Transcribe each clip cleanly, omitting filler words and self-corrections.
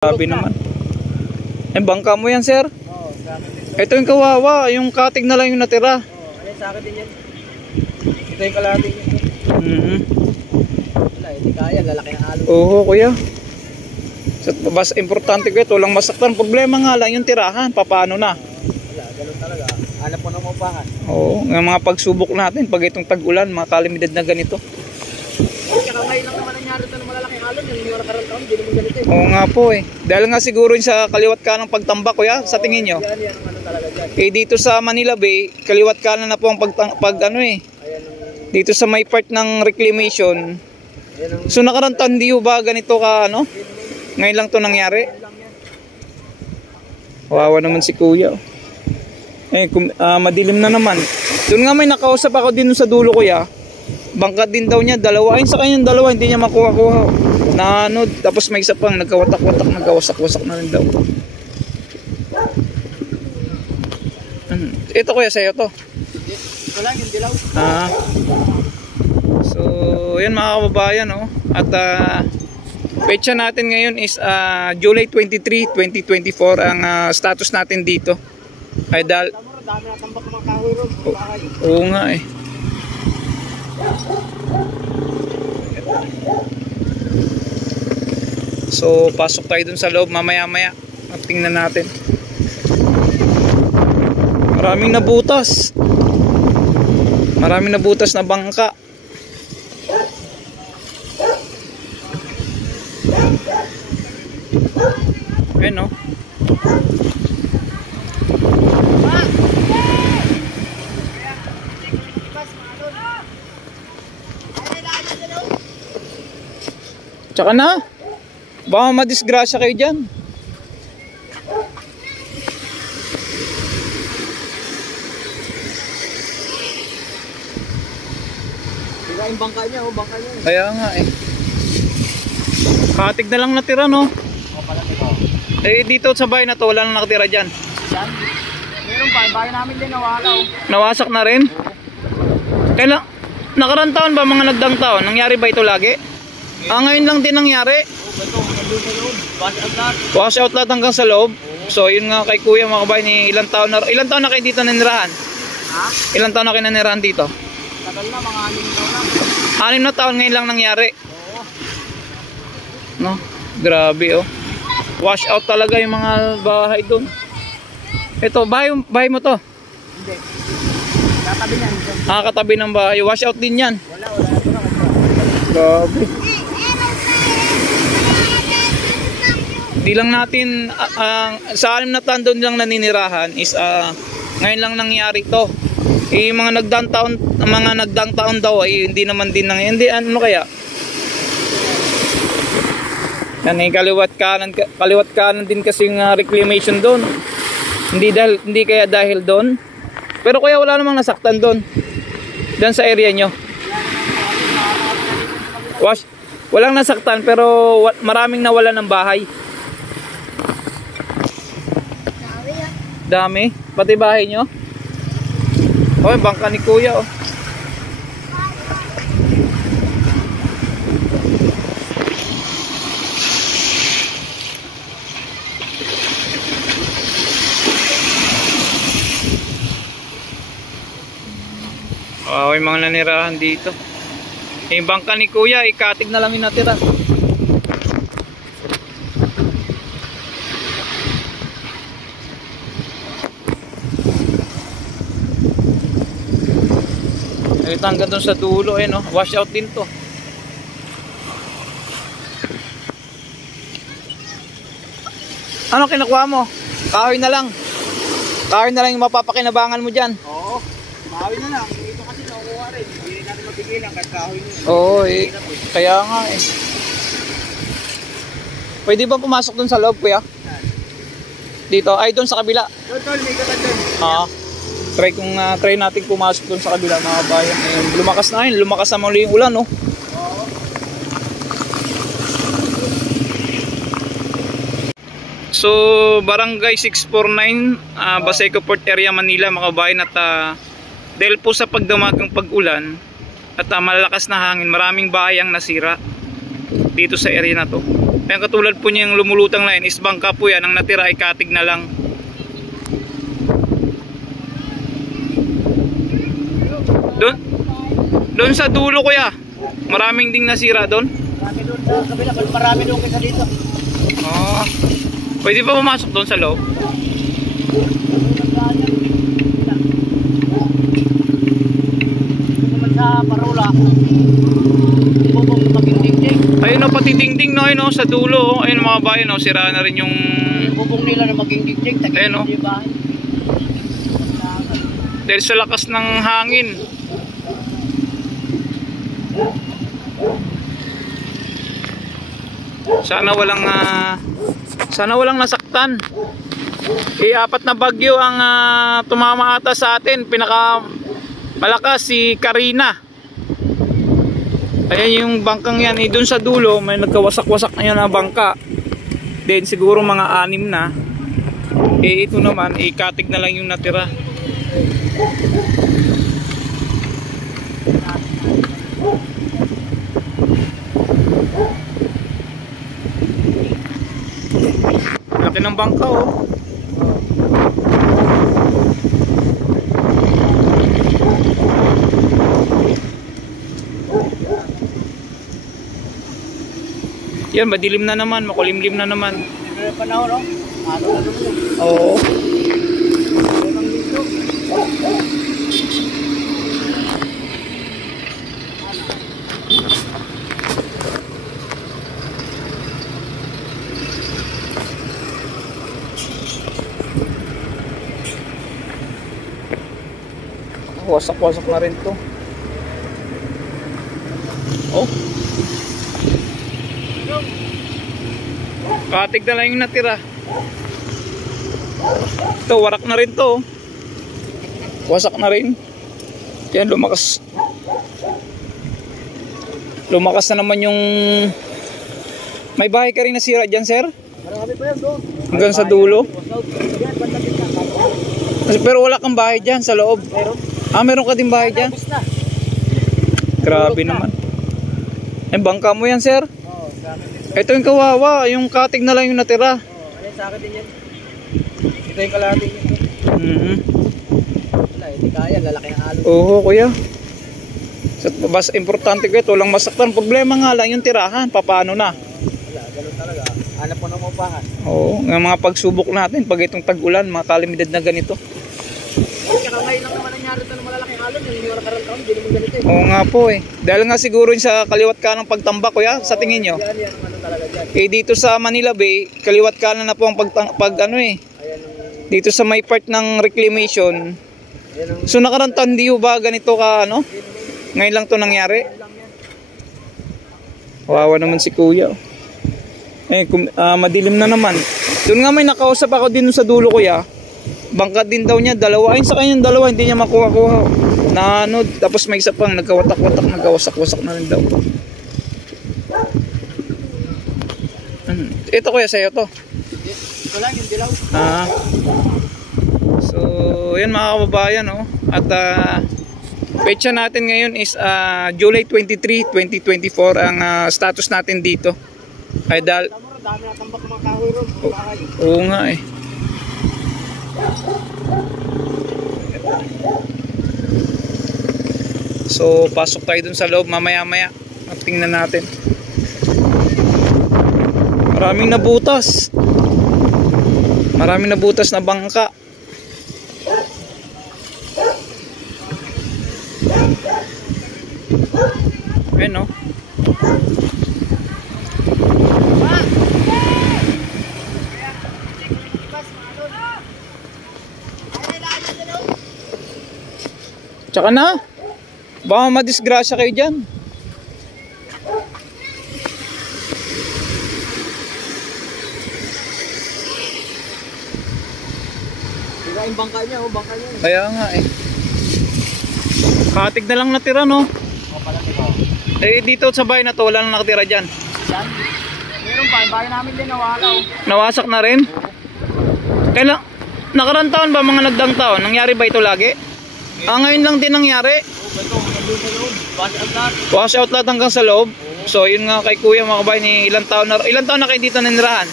Grabe naman. Eh, bangka mo yan, sir? Oo, sa akin din. Ito yung kawawa, yung katig na lang yung natira. Oo, ayun sa akin din yan. Ito yung kalahati niya. Wala, hindi kaya, lalaki ng alon. Oo, kuya. Basta importante ko ito, walang masaktan. Problema nga lang yung tirahan, paano na? Wala, ganun talaga. Hanap po ng upahan. Oo, ng mga pagsubok natin, pag itong tag-ulan, mga kalamidad na ganito. Tsaka ngayon lang naman nangyari ito ng malalaking alon. Yung mga nakarang taon, hindi naman ganito eh. Oo nga po eh. Dahil nga siguro yung sa kaliwat kanan pagtambak, kuya, sa tingin nyo. Yan ang ano talaga dyan. Eh dito sa Manila Bay, kaliwat kanan na po ang ano eh. Ayan ang, Dito sa may part ng reclamation. ayan ang, So nakarang taon, di ba ganito ka ano? Ngayon lang to nangyari. Wawa naman si kuya. Eh, madilim na naman. Doon nga may nakausap ako din sa dulo, kuya. Bangkat din daw niya, dalawa. Ayun sa kanyang dalawa, hindi niya makuha-kuha. Na ano, tapos may isa pang nagkawatak-watak, nagkawasak-wasak na rin daw. Ito kuya, sa'yo to. ito lang yung dilaw. So, yan mga kababayan, oh. At petsa natin ngayon is July 23, 2024 ang status natin dito. Ay dahil Dami natambak ng mga kahoy ron. oo nga eh. So, pasok tayo dun sa loob mamaya-maya. At tingnan natin. Maraming nabutas. Maraming nabutas na bangka. Ayan, no? Tsaka na. Baka madisgrasya kayo dyan. Diba yung bangka niya, oh, bangka niya. Kaya nga eh. Katig na lang natira, no? O pala ito. Eh dito sa bahay na to, wala na nakatira dyan. Yan. Meron pa, yung bahay namin din nawala. Oh. Nawasak na rin. Kailan? Nakarang taon ba, mga nagdang taon? Nangyari ba ito lagi? Ngayon lang din nangyari. Oh, ito, nandun sa loob. Wash out lahat. Wash out lahat hanggang sa loob. So yun nga kay kuya mga kabayan, ilang taon na kayo dito nanirahan? Ha? Ilang taon na kayo nanirahan dito? Tagal na, mga 6 taon na. 6 na taon ngayon lang nangyari. Oo. No? Grabe oh. Wash out talaga yung mga bahay doon. Ito, bahay mo to? Hindi. Katabi niyan. Katabi ng bahay. Wash out din yan. Wala na ito na. Grabe. Di lang natin sa 6 na taon doon lang naninirahan is ngayon lang nangyari to. Eh mga nagdang taon daw ay hindi naman din hindi ano kaya? Yan eh, kaliwat kanan din kasi yung reclamation doon. Hindi kaya dahil doon. Pero kaya wala namang nasaktan doon. Diyan sa area nyo. Walang nasaktan pero maraming nawala ng bahay. Dami, pati bahay nyo. Oh, bangka ni kuya oh. Oh, yung mga nanirahan dito. Yung bangka ni kuya, ikatig na lang yung natira. Ito hanggang doon sa dulo eh no. Wash out din to. Ano kinukuha mo? Kahoy na lang. Kahoy na lang yung mapapakinabangan mo dyan. Oo. Kahoy na lang. Ito kasi nakukuha rin. Hindi natin mapigilan kahit kahoy nyo. Oo eh. Kaya nga eh. Pwede ba pumasok doon sa loob kuya? Dito? Ay doon sa kabila. Doon, may gata doon. Try natin pumasok doon sa kabila mga bayan. Lumakas na yun. Lumakas na muli yung ulan, no? Oo. So, Barangay 649, Baseco Port Area, Manila, mga bayan. At dahil po sa pagdamagang pag-ulan at malalakas na hangin, maraming bahay ang nasira dito sa area na to. Ayan, katulad po niya yung lumulutang line is bangka po yan. Ang natira ay katig na lang. Doon sa dulo kuya, maraming ding nasira doon. Marami doon sa kabila, marami doon kaysa dito. Oh. Pwede pa pumasok doon sa loob? Naman sa parola, bubong maging dingding. Ayun o, pati dingding no, ayun o, sa dulo. Ayun mga bayan o, sira na rin yung... Bubong nila na maging dingding. Ayun, oh. Dahil sa lakas ng hangin. Sana walang nasaktan. Apat na bagyo ang tumama ata sa atin. Pinaka malakas si Karina. Ayan yung bangkang yan. Doon sa dulo may nagkawasak-wasak na yan na bangka. Then siguro mga 6 na. Ito naman katig na lang yung natira. Laki ng bangka oh. Yan, madilim na naman, makulimlim na naman. May panahon, no? Ano na naman? Oo. Wasak-wasak na rin to. Oh. Katig na lang yung natira. Ito, warak na rin to. Wasak na rin. Yan, lumakas. Lumakas na naman yung... May bahay ka rin nasira dyan, sir? Marami pa yan doon. Hanggang sa dulo? Pero wala kang bahay dyan sa loob. Meron ka din bahay dyan? Grabe naman. Bangka mo yan, sir? Oo, grabe. Ito yung kawawa, yung katig na lang yung natira. Alin sa akin din yan. Ito yung kalahati niya. Wala, hindi kaya, lalaki ang alon. Oo, kuya. Basta importante ko ito, walang masaktan. Problema nga lang yung tirahan, paano na? Wala, ganun talaga. Hanap mo ng upahan. Oo, ng mga pagsubok natin, pag itong tag-ulan, mga kalamidad na ganito. Tsaka ngayon lang naman nangyari ito ng malalaking alon. Yung mga nakarang taon, hindi naman ganito eh. Oo nga po eh. Dahil nga siguro yung sa kaliwat ka ng pagtambak, kuya, sa tingin nyo. Yan, ano talaga dyan. Dito sa Manila Bay, kaliwat ka na po ang dito sa may part ng reclamation. So nakarang taon, di ba ganito ka, ano? Ngayon lang to nangyari. Wawa naman si kuya. Madilim na naman. Doon nga may nakausap ako din sa dulo kuya. Bangka din daw niya, dalawa. Ayun sa kanyang dalawa, hindi niya makuha-kuha. Na ano, tapos may isa pang nagkawatak-watak, nagkawasak-wasak na rin daw. Ito kuya, sa'yo to. Ito lang, yung dilaw. So, yan mga kababayan, no? At petsa natin ngayon is July 23, 2024 ang status natin dito. Ay dahil dami natambak mga kahoy ron. Oo nga eh. So, pasok tayo dun sa loob mamaya-maya. At tingnan natin. Maraming nabutas. Maraming nabutas na bangka. Ayan no. Tsaka na. Baka madisgrasya kayo dyan. Diba yung bangka niya, oh, bangka niya. Kaya nga eh. Katig na lang natira no. Dito sa bahay na to, wala nang nakatira dyan. Yan. Meron pa, yung bahay namin din nawala oh. Nawasak na rin? Kailan? Nakarang taon ba, mga nagdang taon? Nangyari ba ito lagi? Ngayon lang din nangyari. Ito, hanggang doon sa loob. Wash out lahat. Wash out lahat hanggang sa loob. So yun nga kay kuya mga kabayan, ilang taon na kayo dito nanirahan?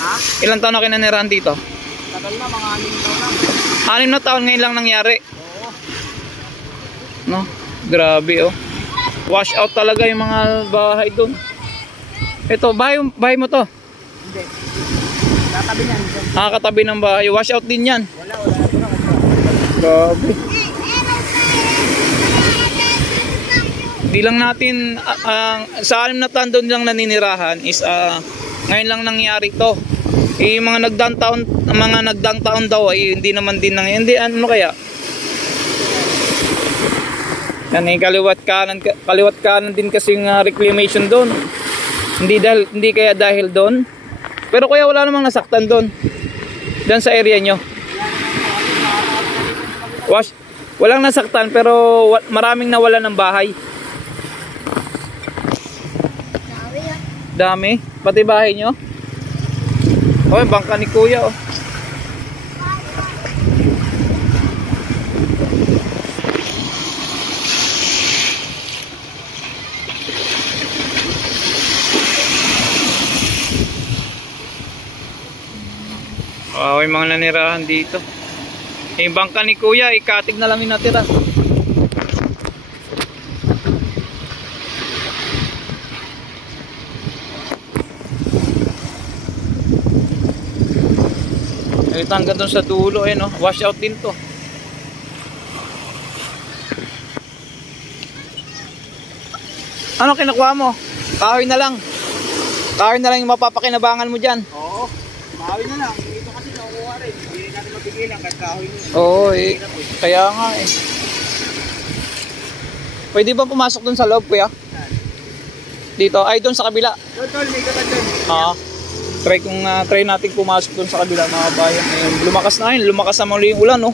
Ha? Ilang taon na kayo nanirahan dito? Tagal na, mga 6 taon na. 6 na taon ngayon lang nangyari. Oo. No? Grabe oh. Wash out talaga yung mga bahay doon. Ito, bahay mo to. Hindi. Tatabi niyan. Katabi ng bahay. Wash out din yan. Wala na. Grabe. Di lang natin sa 6 na taon doon lang naninirahan is ngayon lang nangyari to. Yung mga nagdang taon daw ay hindi naman din nangyari. Hindi ano kaya? Yan kaliwat kanan din kasi yung reclamation doon. Hindi kaya dahil doon. Pero kaya wala namang nasaktan doon. Diyan sa area nyo. Walang nasaktan pero maraming nawalan ng bahay. Dami, pati bahay nyo. Oh, bangka ni kuya oh. Oh, yung mga nanirahan dito. Yung bangka ni kuya, ikatig na lang yung natira. Ito hanggang doon sa dulo no? Wash out din to. Ano kinukuha mo? Kahoy na lang. Kahoy na lang yung mapapakinabangan mo dyan. Oo. Kahoy na lang. Ito kasi nakukuha rin. Hindi natin mapigilan kahit kahoy na. Oo kaya nga eh. Pwede ba pumasok doon sa loob kuya? Dito? Ay doon sa kabila. Doon, may kapat doon. Try natin pumasok doon sa kabila mga bayan. Lumakas na muli yung ulan oh.